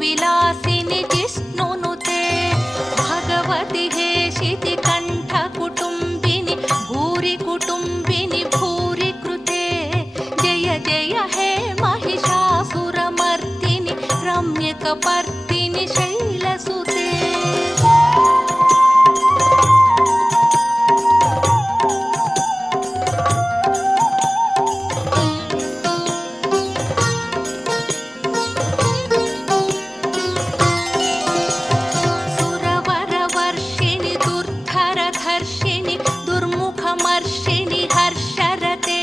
विलासिनि जिष्णुनुते भगवति हेशिति कण्ठ कुटुम्बिनि भूरि कुटुम्बिनि भूरि कृते जय जय हे महिषासुरमर्दिनि रम्यकपर्दिनि शैलसुते दुर्मुखमर्षिणि हर्षरते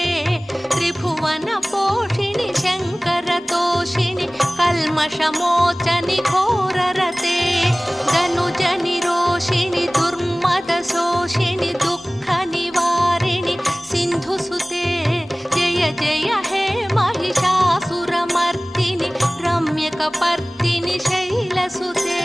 त्रिभुवनपोषिणि शङ्करतोषिणि कल्मषमोचनि घोररते धनुजनिरोषिणि दुर्मदशोषिणि दुःखनिवारिणि सिन्धुसुते जय जय हे महिषासुरमर्दिनि रम्यकपर्दिनि शैलसुते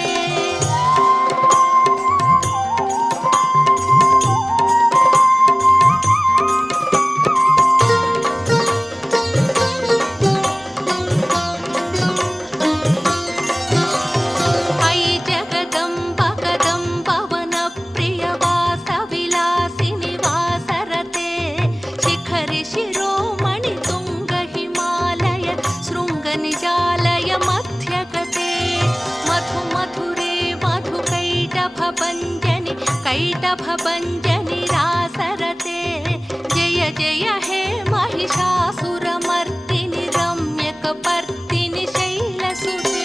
कैटभञ्जनि रासरते जय जय हे महिषासुरमर्दिनि रम्यकपर्दिनि शैलसुते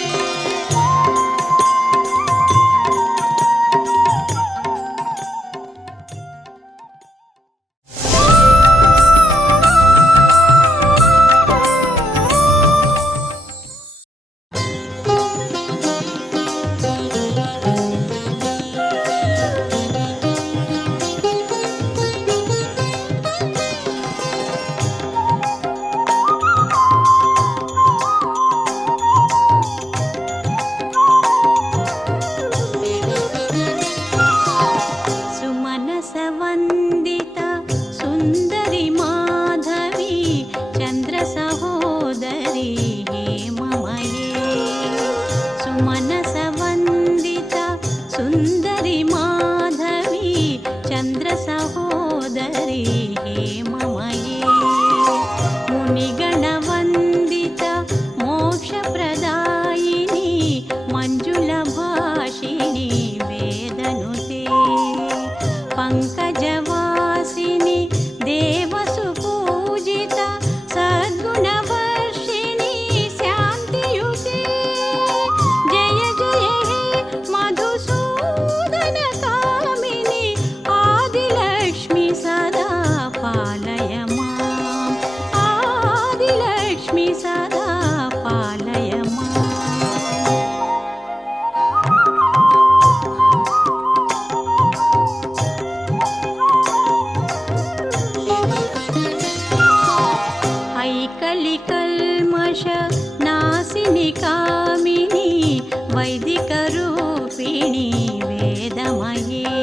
वैदिकरूपिणी वेदमये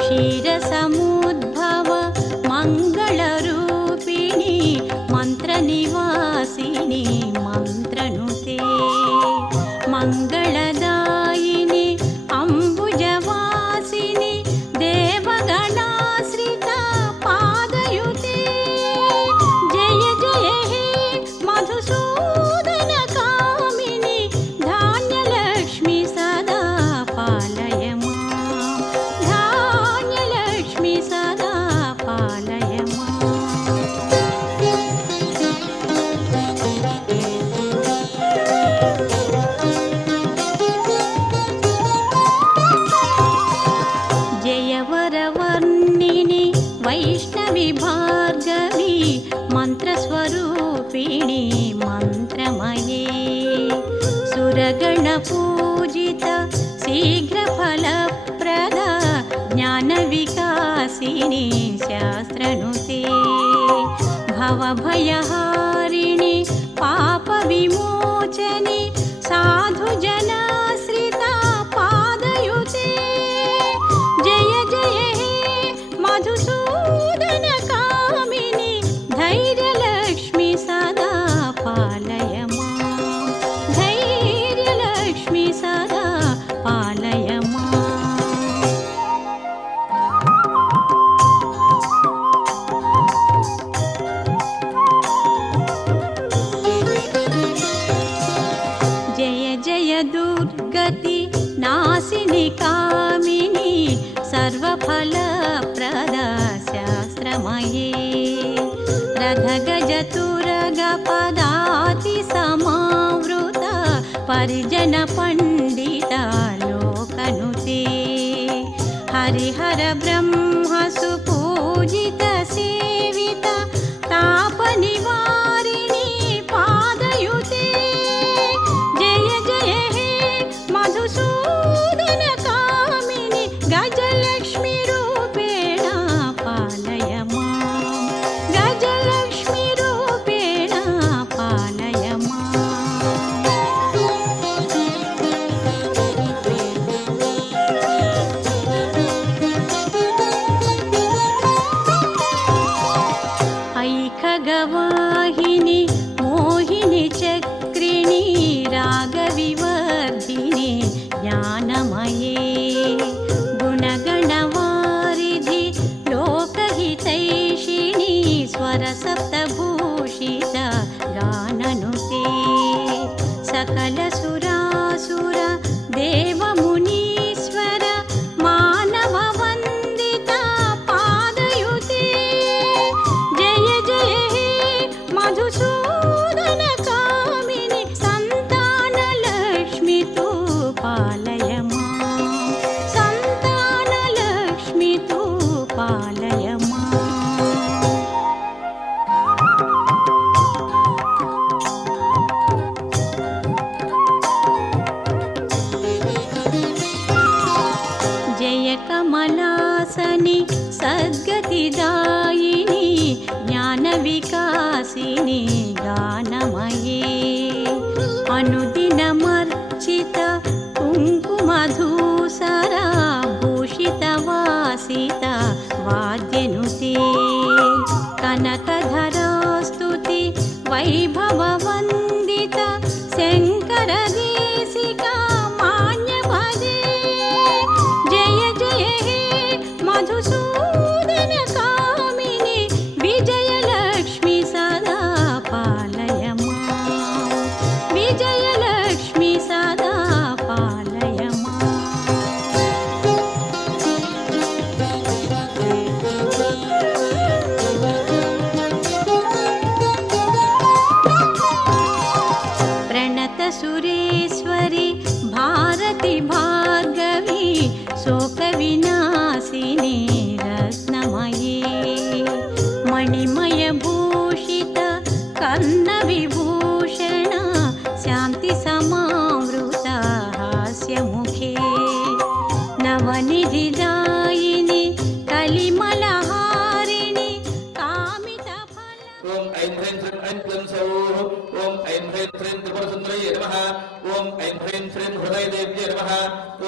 क्षीरसमुद्भव मङ्गलरूपिणी मन्त्रनिवासिनी मन्त्रनुते मङ्गलदायिनि अम्बुजवासिनि देवगणाश्रिता पादयुते जय जय हे मधुसूदन कामिनि धान्यलक्ष्मी सदा पालय मां धान्यलक्ष्मी सदा पालय मां जयवरवर्णिनि वैष्णवी भार्गवी मन्त्रस्वरूपिणी मन्त्रमये सुरगणपूजित शीघ्रफलप्रदा ज्ञानविकासिनी शास्त्रनुते भवभयहारिणि पापविमोचनि साधुजनाश्रिता पादयुते जय जय हे मधुसूदन कामिनि धैर्यलक्ष्मी सदा पालय मां धैर्यलक्ष्मी గజలక్ష్మి సదా పాలయ మాం. జయ జయ దుర్గతి నాశిని కామిని సర్వఫలప్రద శాస్త్రమయే రథ గజ తురగ పదాతి సమావృత పరిజన పండిత లోకనుతే హరిహర బ్రహ్మ సుపూజిత సేవిత తాప నివారిణి పాదయుతే జయ జయ హే మధుసూదన కామిని గజలక్ష్మి రూపేణ పాలయ మాం. గజలక్ష్మి రూపేణ పాలయ మాం. ఐఖగవాహిని మోహిని చక్రిణి రాగవివర్ధిని జ్ఞానమయే గుణగణవారిధి లోకహితైషిణి స్వరసప్తభూషిత గాననుతే సకల సురాసుర దేవమునీశ్వర మానవ వందిత పాదయుతే జయ జయ హే మధుసూదన కామిని సంతాన లక్ష్మి తూ పాలయ మాం. సంతాన లక్ష్మి తూ పాలయ మాం. జయ కమలాసని సద్గతిదాయిని జ్ఞాన వికాసిని గానమయే అనుదినమర్చిత కుంకుమధూసర భూషిత వాసిత వాద్యనుతే కనకధరాస్తుతి వైభవ వందిత శంకర దేశిక మాన్యపదే జయ జయ హే మధుసూదన కామిని విజయలక్ష్మి సదా పాలయ మాం. విజయలక్ష్మి సదా పాలయ మాం. ప్రణత సురేశ్వరి భారతి భార్గవి శోక వినాశిని రత్నమయే మణిమయ భూషిత కర్ణ విభూషణ శాంతి సమావృత హాస్యముఖే నవనిధిదాయిని కలిమలహారిణి కామిత ఫల. ఓం ఐం హ్రీం శ్రీం ఐం క్లీం సౌః. ఓం ఐం హ్రీం శ్రీం త్రిపురసుందరయే నమః. ఓం ఐం హ్రీం శ్రీం హృదయదేవ్యే నమః.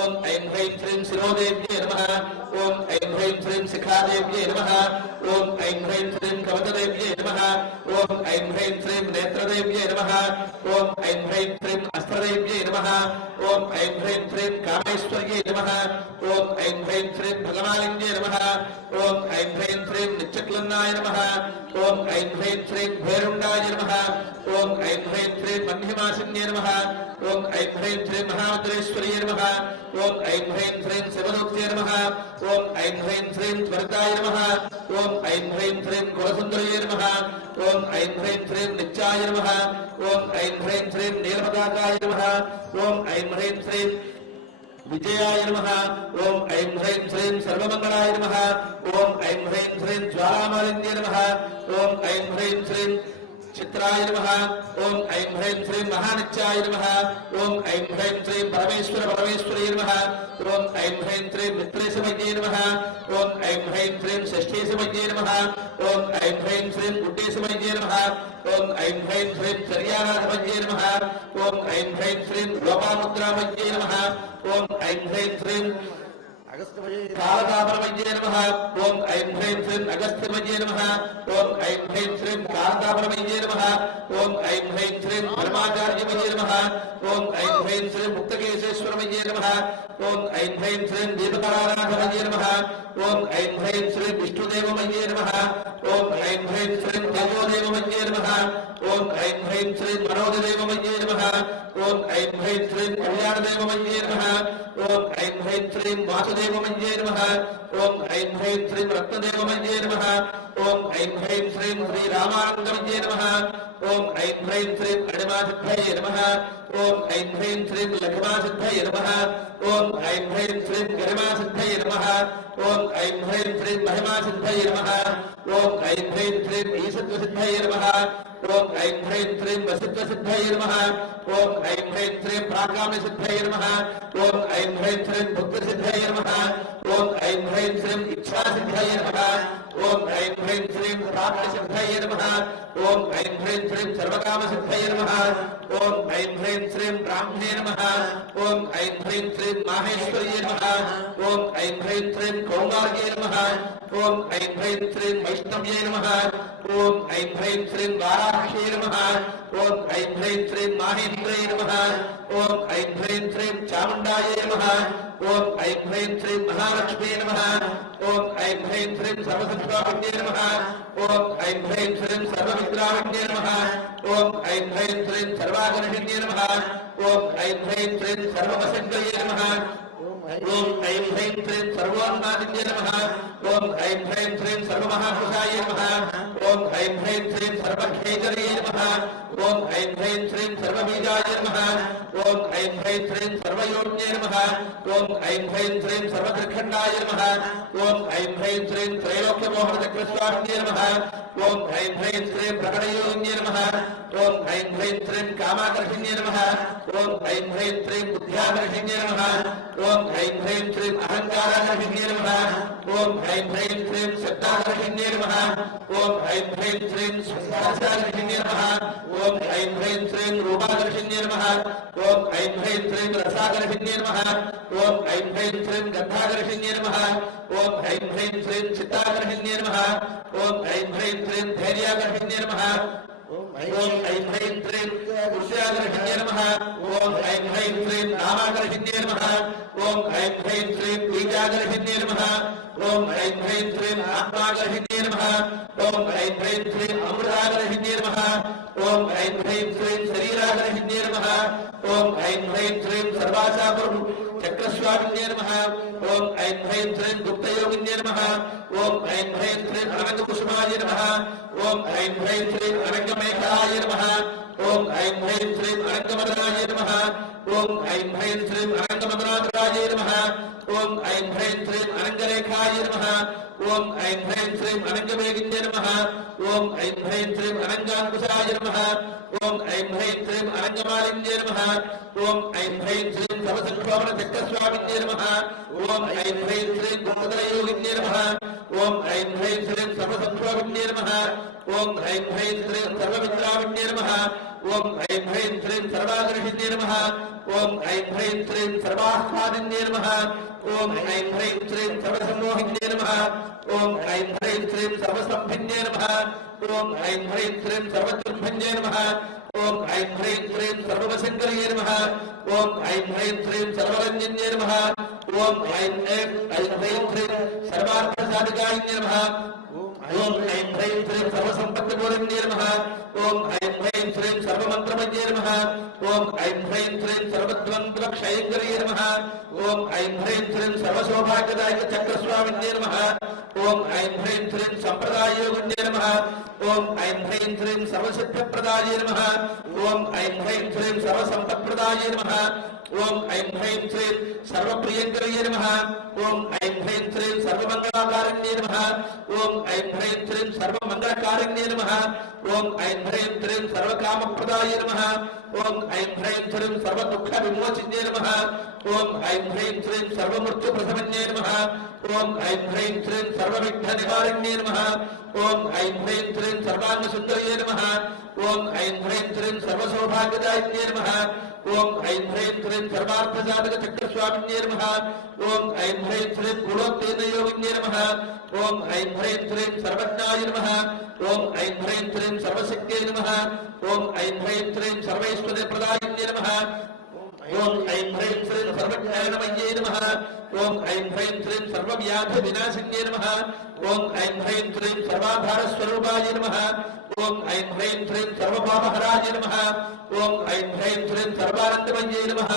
ఓం ఐం హ్రీం శ్రీం శిరోదేవ్యే నమః. ఓం ఐం హ్రీం శ్రీం శిఖాదేవ్యే నమః. ఓం ఐం హ్రీం శ్రీం కవచదేవ్యే నమః. ఓం ఐం హ్రీం శ్రీం నేత్రదేవ్యే నమః. ఓం ఐం హ్రీం శ్రీం అస్త్రదేవ్యే నమః. ఓం ఐం హ్రీం శ్రీం కామేశ్వర్యే నమః. ఓం ఐం హ్రీం శ్రీం భగవాలింగే నమః. ఓం ఐం హ్రీం శ్రీం నిత్యక్లన్నాయ నమః. ఓం ఐం హ్రీం శ్రీం భైరుండాయ నమః. ఓం ఐం హ్రీం శ్రీం మన్హిమాసిన్యే నమః. ఓం ఐం హ్రీం శ్రీం మహాముద్రేశ్వర్యే నమః. ఓం ఐం హ్రీం శ్రీం శివదూత్యే నమః. ఓం ఐం హ్రీం శ్రీం త్వరితాయ నమః. ఓం ఐం హ్రీం శ్రీం కులసుందరయే నమః. ఓం ఐం హ్రీం శ్రీం నిత్యాయ నమః. ఓం ఐం హ్రీం శ్రీం నీలపతాకాయ నమః. ఓం ఐం హ్రీం శ్రీం విజయాయ నమః. ఓం ఐం హ్రీం శ్రీం సర్వమంగళాయ నమః. ఓం ఐం హ్రీం శ్రీం జ్వాలామాలిన్యే నమః. ఓం ఐం హ్రీం శ్రీం చిత్రాయ నమః. ఓం ఐం హ్రీం శ్రీం మహానిత్యాయ నమః. ఓం ఐం హ్రీం శ్రీం పరమేశ్వరయే నమః. ఓం ఐం హ్రీం శ్రీం మిత్రేశమయ్యే నమః. ఓం ఐం హ్రీం శ్రీం షష్ఠేశమయ్యే నమః. ఓం ఐం హ్రీం శ్రీం గుడ్డేశమయ్యే నమః. ఓం ఐం హ్రీం శ్రీం చర్యానాథమయ్యే నమః. ఓం ఐం హ్రీం శ్రీం లోపాముద్రామయ్యే నమః. ఓం ఐం హ్రీం శ్రీం కాలతాపరమయ్యే నమః. ఓం ఐం హ్రీం శ్రీం అగస్త్యమయ్యే నమః. ఓం ఐం హ్రీం శ్రీం కాలతాపరమయ్యే నమః. ఓం ఐం హ్రీం శ్రీం పరమాచార్యమయ్యే నమః. ఓం ఐం హ్రీం శ్రీం ముక్తకేశ नमः ओम ऐं ह्रीं श्रीं दीपकराराधमये नमः ओम ऐं ह्रीं श्रीं विष्णुदेवमये नमः ओम ऐं ह्रीं श्रीं तेजोदेवमये नमः ओम ऐं ह्रीं श्रीं मनोजदेवमये नमः ओम ऐं ह्रीं श्रीं कल्याणदेवमये नमः ओम ऐं ह्रीं श्रीं वासुदेवमये नमः ओम ऐं ह्रीं श्रीं रत्नदेवमये नमः ओम ऐं ह्रीं श्रीं श्रीरामानन्दमये नमः ओम ऐं ह्रीं श्रीं अणिमासिद्धये नमः ओम ऐं ह्रीं श्रीं लघिमासिद्धये नमः ओम ऐं ह्रीं श्रीं गरिमासिद्धये नमः ओम ऐं ह्रीं श्रीं महिमासिद्धये नमः ओम ऐं ह्रीं श्रीं ईशत्वसिद्धये नमः ओम ऐं ह्रीं श्रीं वसित्वसिद्धये नमः ओम ऐं ह्रीं श्रीं प्राकाम्यसिद्धये नमः ओम ऐं ह्रीं श्रीं भुक्तिसिद्धये नमः ओम ऐं ह्रीं श्रीं इच्छासिद्धये नमः ओम ऐं ह्रीं श्रीं प्राप्तिसिद्धये नमः ओम ऐं ह्रीं श्रीं सर्वकामसिद्धये नमः ओम ऐं ह्रीं श्रीं ब्राह्मणे नमः ओम ऐं ह्रीं श्रीं माहेश्वर्ये नमः ओम ऐं ह्रीं श्रीं कौमार्ये नमः ओम ऐं ह्रीं श्रीं वैष्णव्ये नमः ओम ऐं ह्रीं श्रीं वाराह्ये नमः ओम ऐं ह्रीं श्रीं माहेन्द्रये नमः ओम ऐं ह्रीं श्रीं चामुण्डायै नमः ओम ऐं ह्रीं श्रीं महालक्ष्मी नमः ओम ऐं ह्रीं श्रीं सर्वसत्त्वाविद्ये नमः ओम ऐं ह्रीं श्रीं सर्वविद्राविद्ये नमः ओम ऐं ह्रीं श्रीं सर्वागर्हिण्ये नमः ओम ऐं ह्रीं श्रीं सर्ववशङ्कर्ये नमः ओम ऐं ह्रीं श्रीं सर्वोन्मादिन्ये नमः ओम ऐं ह्रीं श्रीं सर्वमहापुरुषाय नमः ओम ऐं ह्रीं श्रीं सर्वखेचर्ये नमः ओम ऐं ह्रीं श्रीं सर्वबीजाय नमः ओम ऐं ह्रीं श्रीं सर्वयोन्ये नमः ओम ऐं ह्रीं श्रीं सर्वत्रिखण्डाय नमः ओम ऐं ह्रीं श्रीं त्रैलोक्यमोहनचक्रस्वामिने नमः ओम ऐं ह्रीं श्रीं प्रकटयोगिन्ये नमः ओम ऐं ह्रीं श्रीं कामाकर्षिण्ये नमः ओम ऐं ह्रीं श्रीं बुद्ध्याकर्षिण्ये नमः ओम ऐं ह्रीं श्रीं अहङ्काराकर्षिण्ये नमः ओम ऐं ह्रीं श्रीं शब्दाकर्षिण्ये नमः ओम ऐं ह्रीं श्रीं स्पर्शाकर्षिण्ये नमः ओम ऐं ह्रीं श्रीं रूपाकर्षिण्ये नमः ओम ऐं ह्रीं श्रीं रसाकर्षिण्ये नमः ओम ऐं ह्रीं श्रीं गन्धाकर्षिण्ये नमः ओम ऐं ह्रीं श्रीं चित्ताकर्षिण्ये नमः ओम ऐं ह्रीं श्रीं धैर्याकर्षिण्ये नमः ओम ऐं ह्रीं श्रीं पुरुषाकर्षिण्ये नमः ओम ऐं ह्रीं श्रीं नामाकर्षिण्ये नमः ओम ऐं ह्रीं श्रीं बीजाकर्षिण्ये नमः ओम ऐं ह्रीं श्रीं आत्माकर्षिण्ये नमः ओम ऐं ह्रीं श्रीं अमृताकर्षिण्ये नमः ओम ऐं ह्रीं श्रीं शरीराकर्षिण्ये नमः ओम ऐं ह्रीं श्रीं सर्वासाचक्रस्वामिन्ये नमः ओम ऐं ह्रीं श्रीं गुप्तयोगिन्ये नमः ओम ऐं ह्रीं श्रीं अनन्तकुसुमाय नमः ओम ऐं ह्रीं श्रीं अनन्तमेखलाय नमः ओम ऐं ह्रीं श्रीं अनन्तमदनाय नमः ओम ऐं ह्रीं श्रीं अनन्तमदनाय नमः ओम ऐं ह्रीं श्रीं अनन्तरेखाय नमः ओम ऐं ह्रीं श्रीं अनन्तवेगिन्ये नमः ओम ऐं ह्रीं श्रीं अनन्ताङ्कुशाय नमः ओम ऐं ह्रीं श्रीं अनन्तमालिन्ये नमः ओम ऐं ह्रीं श्रीं सर्वसंक्षोभनचक्रस्वामिन्ये नमः ओम ऐं ह्रीं श्रीं गुप्तयोगिन्ये नमः ओम ऐं ह्रीं श्रीं सर्वसंक्षोभिन्ये नमः ओम ऐं ह्रीं श्रीं सर्वविद्राविन्ये नमः ओम ऐं ह्रीं श्रीं सर्वाकर्षिण्ये नमः ओम ऐं ह्रीं श्रीं सर्वाह्लादिन्ये नमः ओम ऐं ह्रीं श्रीं सर्वसम्मोहिन्ये नमः ओम ऐं ह्रीं श्रीं सर्वसंभिन्ये नमः ओम ऐं ह्रीं श्रीं सर्वजृम्भिन्ये नमः ओम ऐं ह्रीं श्रीं सर्ववशङ्कर्ये नमः ओम ऐं ह्रीं श्रीं सर्वरञ्जन्ये नमः ओम ऐं ह्रीं श्रीं सर्वार्थसाधिकायिन्ये नमः ओम ऐं ह्रीं श्रीं सर्वसम्पत्तिपूर्णिन्ये नमः ओम ऐं ह्रीं श्रीं सर्वमन्त्रमये नमः ओम ऐं ह्रीं श्रीं सर्वद्वन्द्वक्षयङ्कर्ये नमः ओम ऐं ह्रीं श्रीं सर्वसौभाग्यदायकचक्रस्वामिन्ये नमः ओम ऐं ह्रीं श्रीं सम्प्रदाययोगिन्ये नमः ओम ऐं ह्रीं श्रीं सर्वसिद्धिप्रदाय नमः ओम ऐं ह्रीं श्रीं सर्वसम्पत्प्रदाय नमः ओम ऐं ह्रीं श्रीं सर्वप्रियङ्कर्ये नमः ओम ऐं ह्रीं श्रीं सर्वमङ्गलाकारिण्ये नमः ओम ऐं ह्रीं श्रीं सर्वमङ्गलकारिण्ये नमः ओम ऐं ह्रीं श्रीं सर्वकामप्रदाय नमः ओम ऐं ह्रीं श्रीं सर्वदुःखविमोचिन्ये नमः ओम ऐं ह्रीं श्रीं सर्वमृत्युप्रशमन्ये नमः ओम ऐं ह्रीं श्रीं सर्वविघ्ननिवारिण्ये नमः ओम ऐं ह्रीं श्रीं सर्वाङ्गसुन्दर्ये नमः ओम ऐं ह्रीं श्रीं सर्वसौभाग्यदायिन्ये नमः ओम ऐं ह्रीं श्रीं सर्वार्थसाधकचक्रस्वामिन्ये नमः ओम ऐं ह्रीं श्रीं गुणोत्तीर्णयोगिन्ये नमः ओम ऐं ह्रीं श्रीं सर्वज्ञाय नमः ओम ऐं ह्रीं श्रीं सर्वशक्त्यै नमः ओम ऐं ह्रीं श्रीं सर्वैश्वर्यप्रदायिन्ये नमः ओम ऐं ह्रीं श्रीं सर्वज्ञानमय्ये नमः ओम ऐं ह्रीं श्रीं सर्वव्याधिविनाशिन्ये नमः ओम ऐं ह्रीं श्रीं सर्वाधारस्वरूपाय नमः ओम ऐं ह्रीं श्रीं सर्वपापहराय नमः ओम ऐं ह्रीं श्रीं सर्वानन्दमय्ये नमः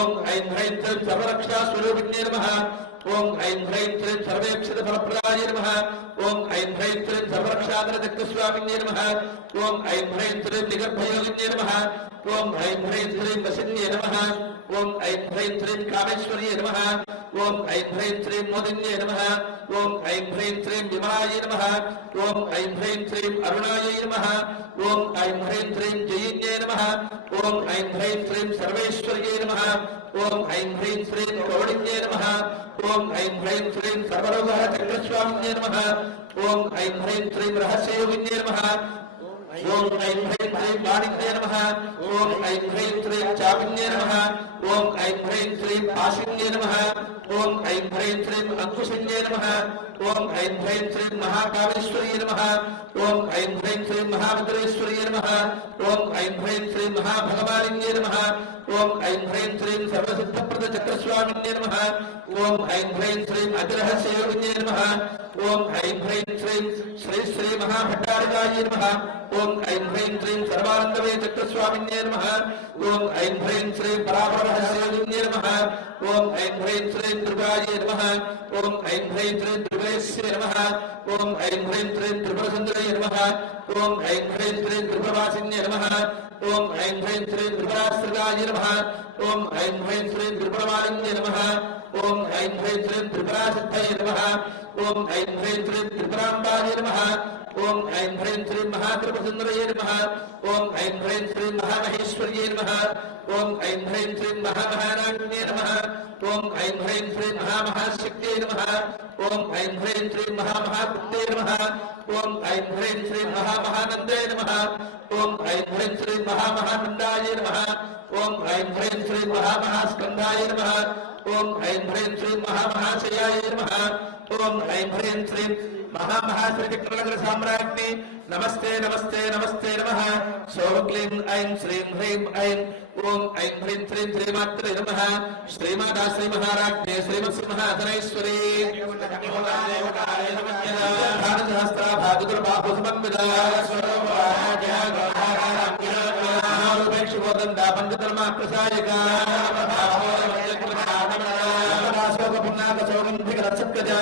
ओम ऐं ह्रीं श्रीं सर्वरक्षास्वरूपिण्ये नमः ओम ऐं ह्रीं श्रीं सर्वेक्षितफलप्रदाय नमः ओम ऐं ह्रीं श्रीं सर्वरक्षाधरचक्रस्वामिन्ये नमः ओम ऐं ह्रीं श्रीं निगर्भयोगिन्ये नमः ओम ऐं ह्रीं श्रीं वसिन्ये नमः ओम ऐं ह्रीं श्रीं कामेश्वर्ये नमः ओम ऐं ह्रीं श्रीं मोदिन्ये नमः ओम ऐं ह्रीं श्रीं विमलाय नमः ओम ऐं ह्रीं श्रीं अरुणाय नमः ओम ऐं ह्रीं श्रीं जयिन्ये नमः ओम ऐं ह्रीं श्रीं सर्वेश्वर्ये नमः ओम ऐं ह्रीं श्रीं कौडिन्ये नमः ओम ऐं ह्रीं श्रीं सर्वरोगहरचक्रस्वामिन्ये नमः ओम ऐं ह्रीं श्रीं रहस्ययोगिन्ये नमः ओम ऐं ह्रीं श्रीं वाणिज्ये नमः ओम ऐं ह्रीं श्रीं चापिन्ये नमः ओम ऐं ह्रीं श्रीं पाशिन्ये नमः ओम ऐं ह्रीं श्रीं अंकुशिन्ये नमः ओम ऐं ह्रीं श्रीं महाकामेश्वर्ये नमः ओम ऐं ह्रीं श्रीं महाभद्रेश्वर्ये नमः ओम ऐं ह्रीं श्रीं महाभगवानिन्ये नमः ओम ऐं ह्रीं श्रीं सर्वसिद्धप्रदचक्रस्वामिन्ये नमः ओम ऐं ह्रीं श्रीं अतिरहस्ययोगिन्ये नमः ओम ऐं ह्रीं श्रीं श्री श्री महाभट्टारिकाय नमः ओम ऐं ह्रीं श्रीं सर्वानन्दमय चक्रस्वामिन्ये नमः ओम ऐं ह्रीं श्रीं परापररहस्ययोगिन्ये नमः ओम ऐं ह्रीं श्रीं दुर्गायै नमः ओम ऐं ह्रीं श्रीं दुर्गेश्वरे नमः ओम ऐं ह्रीं श्रीं त्रिपुरसुन्दर्यै नमः ओम ऐं ह्रीं श्रीं त्रिपुरवासिन्ये नमः ओम ऐं ह्रीं श्रीं त्रिपुराश्रिताय नमः ओम ऐं ह्रीं श्रीं त्रिपुरवाणिन्ये नमः ओम ऐं ह्रीं श्रीं त्रिपुरासिद्धये नमः ओम ऐं ह्रीं श्रीं त्रिपुराम्बाय नमः ओम ऐं ह्रीं श्रीं महात्रिपुरसुन्दर्यै नमः ओम ऐं ह्रीं श्रीं महामहेश्वर्यै नमः ओम ऐं ह्रीं श्रीं महामहाराज्ञे नमः ओम ऐं ह्रीं श्रीं महामहाशक्त्यै नमः ओम ऐं ह्रीं श्रीं महामहाकृत्यै नमः ओम ऐं ह्रीं श्रीं महामहानन्दे नमः ओम ऐं ह्रीं श्रीं महामहानन्दाय नमः ओम ऐं ह्रीं श्रीं महामहास्कन्धाय नमः ओम ऐं ह्रीं श्रीं महामहाशयाय नमः ओम ऐं ह्रीं श्रीं महामहाश्रीचक्रनगर साम्राज्ञी नमस्ते नमस्ते नमस्ते नमः सौक्लीं ऐं श्रीं ह्रीं ऐं ओम ऐं ह्रीं श्रीं श्रीमात्रे नमः श्रीमाता श्रीमहाराज्ञे श्रीमत्सिंहासनेश्वरी भागुदुर्बाहुसमन्विता रूपेक्षुवोदन्ता पञ्चधर्मा प्रसायिका पुण्णाकसौगन्धिकरसत्कजा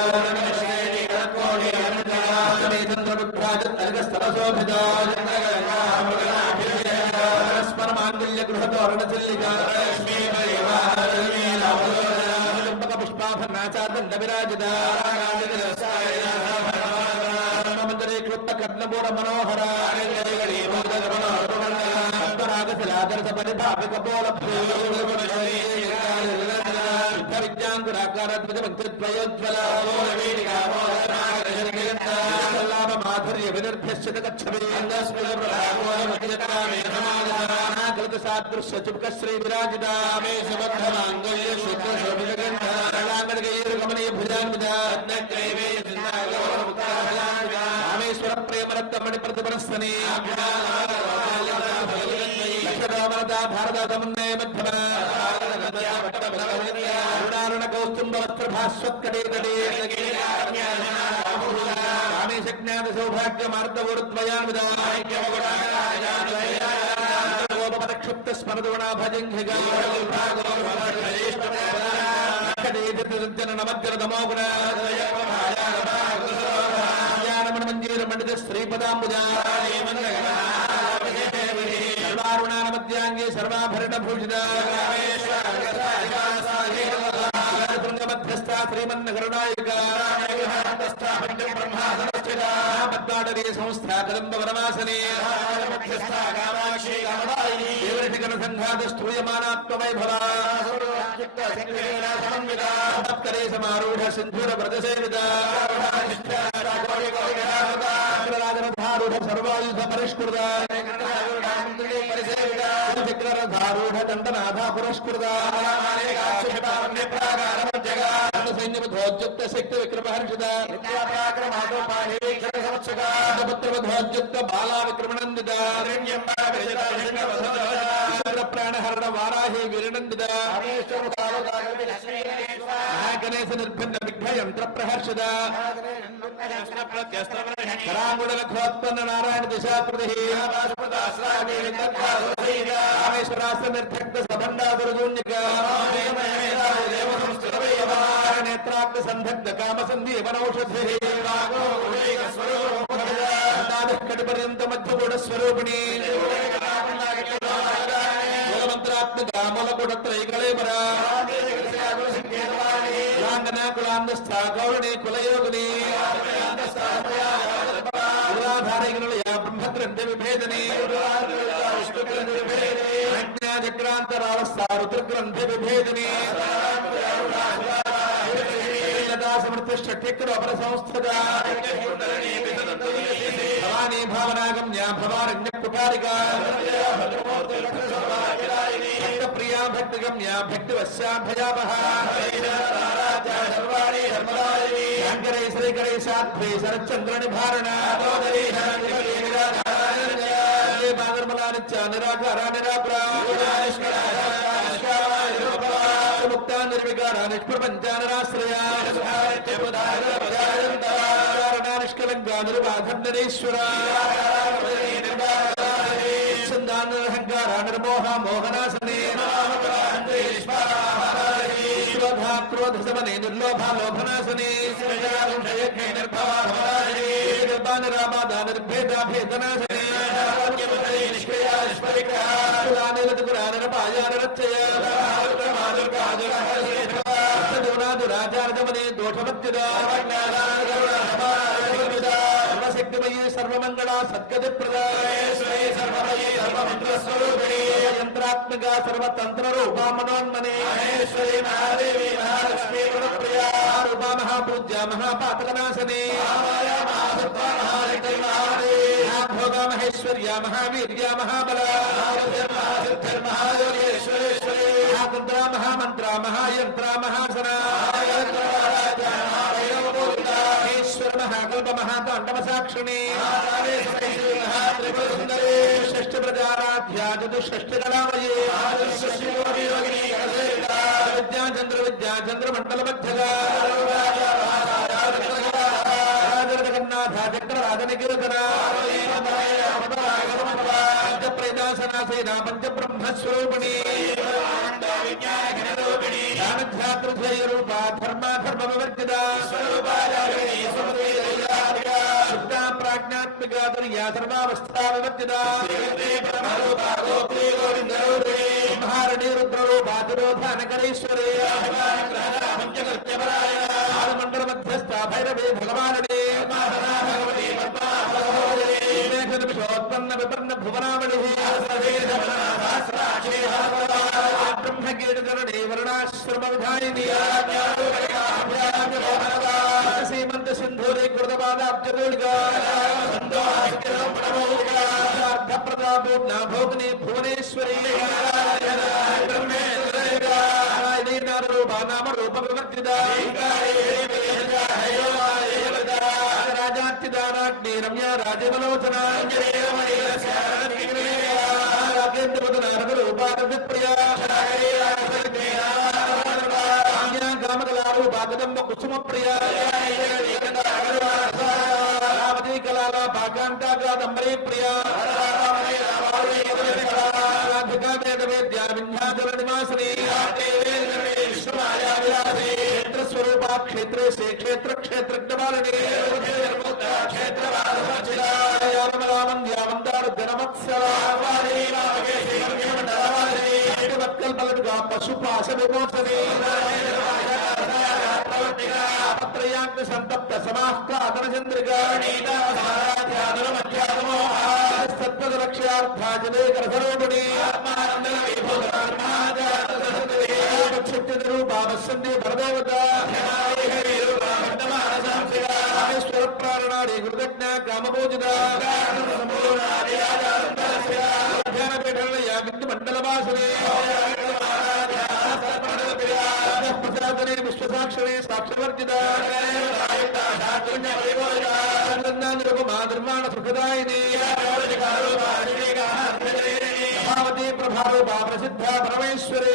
स्मरमाङ्गल्यगृहतोरणचिल्लिका पुष्पाभरणाचादण्डविराजिता मन्दरे कृत्तकर्णपूर मनोहरा माधुर्य विनिर्भ्यश्चित सादृश्य चुपक श्री विराजिता गमनीय भुजान्विता रामेश्वर प्रेम रक्त मणिप्रतिपरस्तने लक्ष्मणता भारत समन्वय मध्यम अरुणारुण कौस्तुम्भ वस्त्र भास्वत्कटे तटे रामेशज्ञात सौभाग्य मार्दवोर्द्वयान्विता क्षुप्त स्मरदुणा भजंघिगा नमग्रतमोगुण मंजीर मंडित श्रीपदांबुजा सर्वारुणानमध्यांगे सर्वाभरण भूषिता मध्यस्था श्रीमन्नगरनायिका पद्माडरे संस्था कदम्ब वनवासने संघातस्तूयमानात्मवैभवा समारूढ़ सिंधुर व्रतसेविता राजरथारूढ़ सर्वायुध परिष्कृता विग्रहधारूढ़ दंडनाथा पुरस्कृता सैन्यवध्वोज्युक्त शक्ति विक्रमहर्षिता पुत्रवध्वोज्युक्त बाला विक्रमनंदिता प्राणहरण వామన వారాహి విరణందిత మహాగణేశ నిర్భిన్న విఘ్న యంత్ర ప్రహర్షద కరాంగుళోత్పన్న నారాయణ దిశాప్రతి రామేశ్వరాస్త్ర నిర్భక్త సభండాదుర్గూన్యక నేత్రాగ్ని సందగ్ధ కామ సందీపనౌషధి కటిపర్యంత మధ్యగూఢ స్వరూపిణి మూలమంత్రాత్మక మూలగుణత్రైకళేమర కులాంగస్థ గౌరణి కులయోగిని బ్రహ్మగ్రంథ విభేదని ప్రజ్ఞాచక్రాంతరావస్థ రుద్రగ్రంథ విభేదని సమర్థ సంస్థ భవానీ భావనాగమ్య భవారణ్య కుటారికా ప్రియా భక్తిగమ్య భక్తివశ్యా భయాపహ శంకరై శ్రీకరై సాధ్వై శరచంద్రని భారణ నిర్మలానిత్య నిరాకార నిరాప్రా ముక్తా నిర్వికార నిష్ప్రపంచ నిరాశ్రయ నిష్కలంగా నిర్బాధేశ్వర అహంకార నిర్మోహ మోహనాసనే క్రోధ సమనే నిర్లోభ లోభనాసనే నిర్బాధ నిర్భేద భేదనాసనే రాజార్గమనే దోషమత్యుదాశక్తిమయీ సర్వమంగళ సద్గతి ప్రదాయంత్రాత్మక సర్వతంత్ర రూపా మనోన్మనే రూపా మహాపూజ్య మహాపాతకనాశనే భోగా మహేశ్వర్య మహావీర్య మహాబల తంత్ర మహామంత్ర మహాయంత్ర మహాసన ఈశ్వర మహాకల్ప మహాతాండవ సాక్షిణి షష్ఠ ప్రజారాధ్య చతుషష్ఠి కళామయే విద్యాచంద్ర విద్యాచంద్ర మండల మధ్యగా జగన్నాథ చక్ర రాజనికీర్తన పంచప్రేదాసనాసేన పంచబ్రహ్మస్వరూపిణి జ్ఞానధ్యాతృరూప ధర్మ వివర్జిత శుద్ధ ప్రాజ్ఞాత్మిక దుర్యా సర్వావస్థా వివర్జిత మహారణి రుద్రరూప తిరోధానకరేశ్వరే మండల మధ్యస్థ భైరవే భగవానుడే విషోత్పన్న విపన్న భువనామణి బ్రహ్మకీర్తనే వర్ణాశ్రమ విధాయిని సీమంత సింధూరి కృతపాదాబ్జోలిగా ప్రతాపూర్ణ భోగిని భువనేశ్వరి నామ రూప వివర్జిత రాజాత్యదానాగ్ని రమ్య రాజమలోచన కామకలారూపాదంబ కుసుమ ప్రియ కళాల పాకాంతాకాదంబరీ ప్రియ వేద్య విన్యాచల నివాసిని క్షేత్రస్వరూపా క్షేత్రే క్షేత్ర క్షేత్రజ్ఞమాలని క్షేత్రవత్కల్పలుగా పశుపాశ విమోచనే పత్రయాగ్ని సంతప్త సమాహ్లాదన చంద్రికా సత్పదరక్షార్థాజనేకరసరోపిణి శక్తిరూపావశ్యంతి పరదేవత మహేశ్వర ప్రారణాడి కృతజ్ఞ కామపూజిత విద్య మండల వాసనే ప్రసాదనే విశ్వసాక్షరే సాక్షవర్జిత నిర్మాణ సుఖదాయిని భావతి प्रभारूपा प्रसिद्धा परमेश्वरी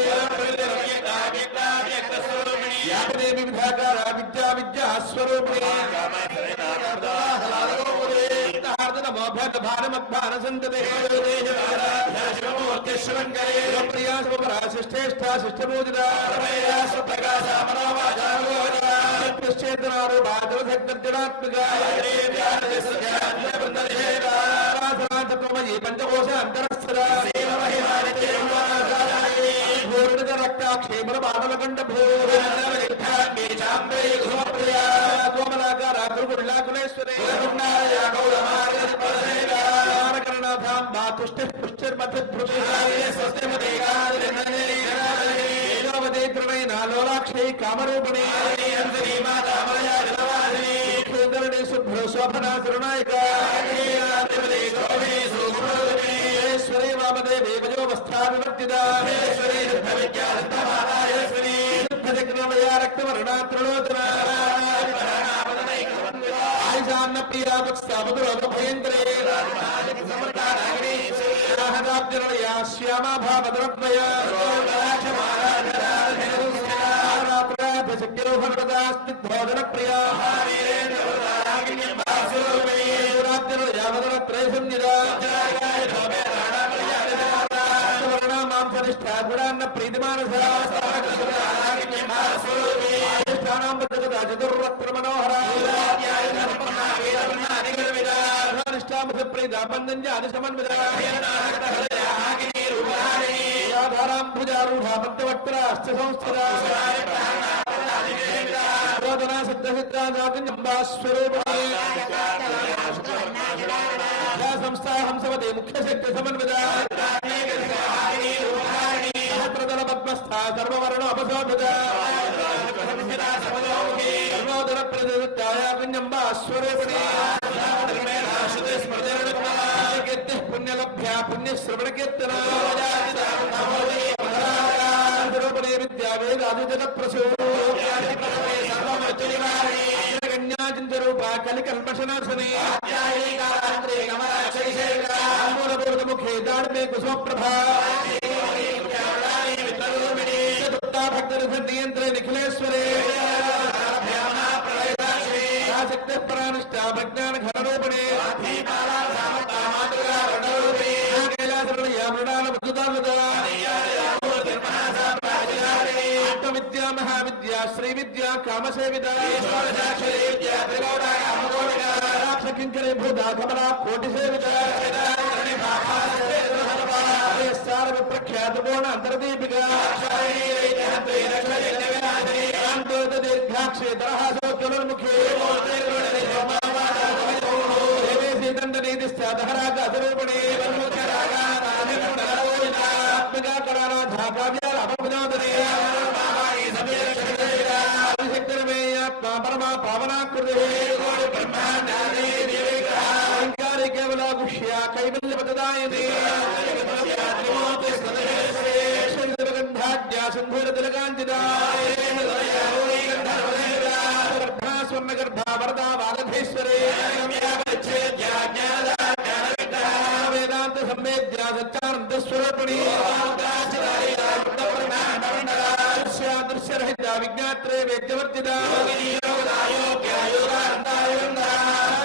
यादेवी विधाकारा विद्या विद्या स्वरूपिणी नमो भग भारमद्भान संतते प्रिया सुपरा श्रेष्ठा शिष्टपूजिता चेतनारूपा जलधग्नात्मिका तत्वमयी पंचकोश अंतरस्थिरा रक्ताक्षेमर बादल कंठ कोमलाकारा गुरुकुलाकुलेश्वरी लोलाक्षी कामरूपिणी शुभ्र शोभना सुरनायिका ईश्वरी वामदेवी वजोवस्था विवर्तिता शुद्धविग्नमया रक्तवर्णा त्रिलोचना आयुषान्न प्रिया वत्सा मधुरोगभयङ्करे हदाब्जनया श्यामा भावद्रव्मया शक्तिरोहणदास्तिभोजनप्रिया मांसनिष्ठा गुणान्न प्रीतिमानसा चतुर्वक्त्र मनोहरा प्रीता बंधंजानिशमन्विता भुजारूढ़ा पंचवक्त्राश्च संस्थिता संस्था हंसवती मुख्य शक्ति समन्विता सहस्रदल पद्मस्था सर्ववर्ण अपशोभिता सर्वोदर प्रतिष्ठाया कुंजम्बा स्वरूपिणी पुण्यलभ्या पुण्यश्रवण कीर्तना विद्या वेदादि जगत प्रसू कन्याचिंतरूपा कलिकल्पशनाशने मुखे दाड़े कुसुमप्रभा भक्तनियंत्रे निखिलेश्वरे शक्ति परानिष्ठा प्रज्ञान घनरूपिणे विद्या महाविद्या श्री विद्या कामसेविता किंकरे भूता कमला कोटि सेविता प्रख्यात पूर्ण अंतर्दीपिका दीर्घाक्षेत्रमुखे दंडनीतिस्थाधरागरूपणे परमा पावनाकृते केवल गुष्या कैवल्य पददायिनी गंधाढ्या सिंधूर तिलकांचिता स्वर्ण गर्भा वरदा वागधेश्वरे वेदांत संवेद्या सच्चानंद स्वरूपिणी दृश्यरहिता विज्ञात्रे वेद्यवर्जिता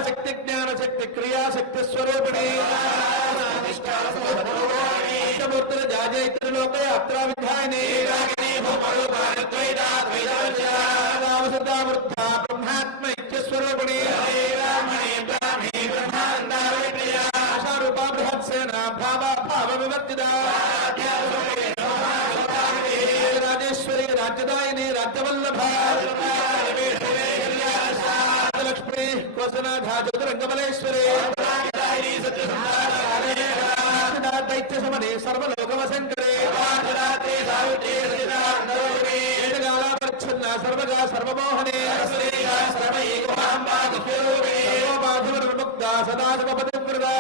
शक्ति ज्ञान शक्ति क्रिया शक्ति स्वरूपिणी जाजैत्रिलोके अत्रा विधायिनी वृद्धा ब्रह्मात्म स्वरूपिणी आशारूपा बृहत्सेना भावा भाव विवर्तिता राजेश्वरी राज्यदायिनी राज्यवल्लभा लक्ष्मी कोसनाधा ज्योतिरंगमलेश्वरी दैत्य समने सर्वलोकवशंकरे प्रच्छन्ना सर्वगा सर्वमोहने सर्वोपाधिमुक्ता सदा शिवपतिव्रता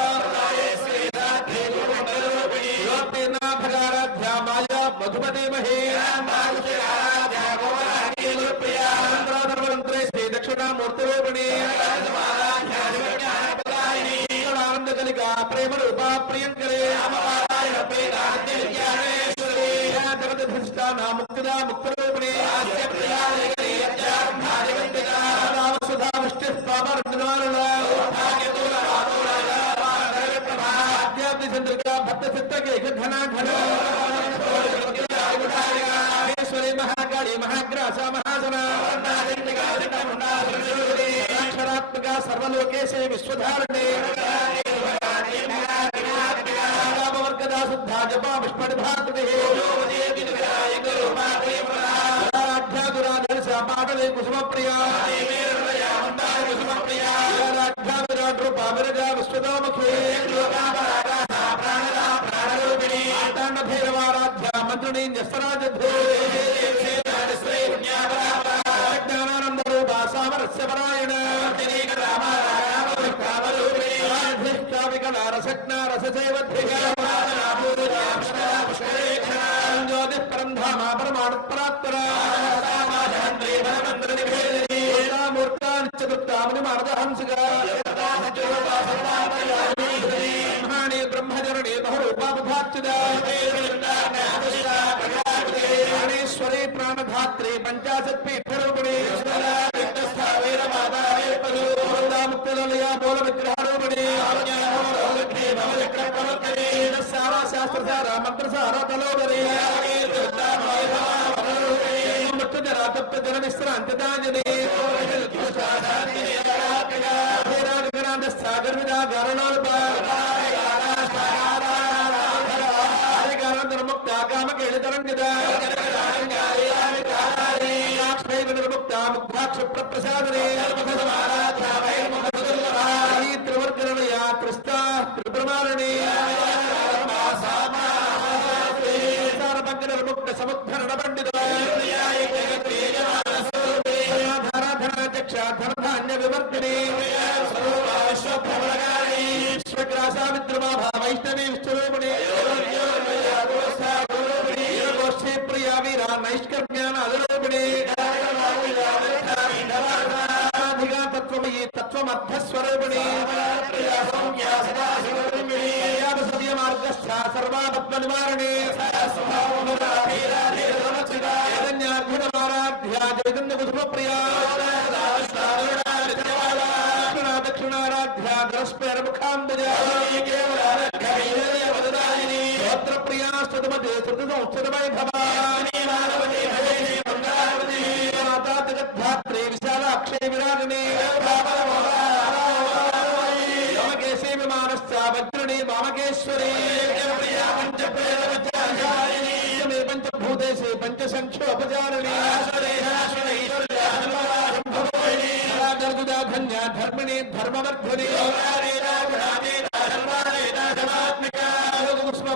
भगाराध्या माया मधुमती महे श्री दक्षिणामूर्तिरूपिणी आनंद कलिका प्रेम रूपा प्रियंकरे मुक्तानां मुक्तिदा मुक्तरूपिणी सुधा वृष्टिः पापर्जनमानला चंद्रिका भक्त चित्तके घना घना महेश्वरी महाकाली महाग्रासा महासना अक्षरात्मका सर्वलोकेशे विश्वधारणे वर्गदा शुद्धा जपा पुष्पनिभाकृतिः दुराधर्षा पाटले कुसुमप्रिया विराट रूपा विरजा विश्वदामुखी भैरवाराध्या मंत्रिणी न्यस्तराजद्धे ज्ञानानंद रूपा सामरस्य परायण रसज्ञा रससेवध्योति परम धामा परमाणु परात्परा मूर्ता चतुर्था मुनिमार्दहंसगा ब्रह्मचरणे बहुरूपा बुधाच्युता प्राणेश्वरी प्राणधात्री पंचाशत्पीठरूपिणी मुक्तलया बोल विग्रहरूपिणी सारा शास्त्रसारा मंत्रसारा तलोदरी मृत्युजरा तप्तजन विश्रांतितांजलि सागर विदा गारणोल्पा मुक्ता काम केलितरंगिता निर्मुक्ता मुग्धाक्ष प्रप्रसादने त्रिवर्गणया त्रिस्ता त्रिप्रमाणे मुक्त समुद्धरण पंडित धराधराध्यक्षा धनधान्य विवर्तिनी विश्वग्रासा विद्रमा वैष्णवी विष्णुरूपिणी प्रिया वीरा नैष्कर्म्यान अदरूपिणी तत्वमयी तत्वमर्थस्वरूपिणी मार्गस्था सर्वापत्मनिवारिणी जगन्नाराध्या जगन्नकुसुमप्रिया दक्षिणाराध्या गरस्पैर्मुखाम्बुजा भद्रप्रिया स्तुतमते स्तुतसंस्तुतमय भवानी माता जगद्धात्री विशालाक्षे विराजिनी वामकेशे विमानस्था वज्रिणी वामकेश्वरी पंचभूतेषु पंचसंख्योपचारिणी धन्या धर्मिणी धर्मवर्धिनी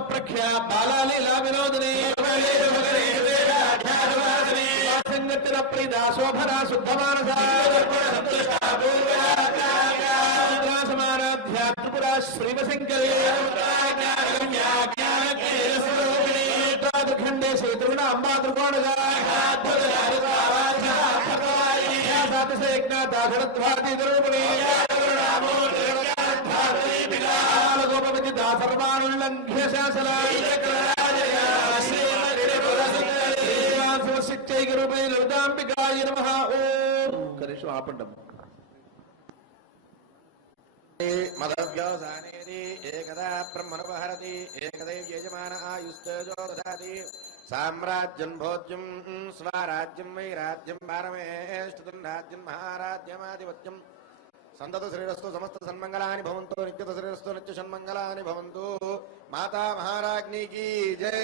प्रख्या बाला लीला विनोदिनी संगतिर प्रीदा शोभना शुद्धमानसा समाराध्या त्रिपुरा श्रीवशंकरी खंडे से त्रिगुण अम्बा त्रिकोणगा से एकनाथा घटद्वादी द्रौपदी गोपविदिता सर्वानुल्लंघ्य शासना शिक्षैकरूपे ललिताम्बिकाय नमः ओम करिष्व आपण्डम् मदव्योसानेति एकदा ब्रह्मणोपहरति एकदैव्यजमान आयुस्तेजो ददाति साम्राज्यं भोज्यं स्वराज्यं वैराज्यं पारमेष्टुतं राज्यं महाराज्यमाधिपत्यं संतत श्रीरस्तु समस्त सन्मंगलानि भवन्तु नित्यत श्रीरस्तु नित्य सन्मंगलानि भवन्तु माता महाराज्ञी की जय।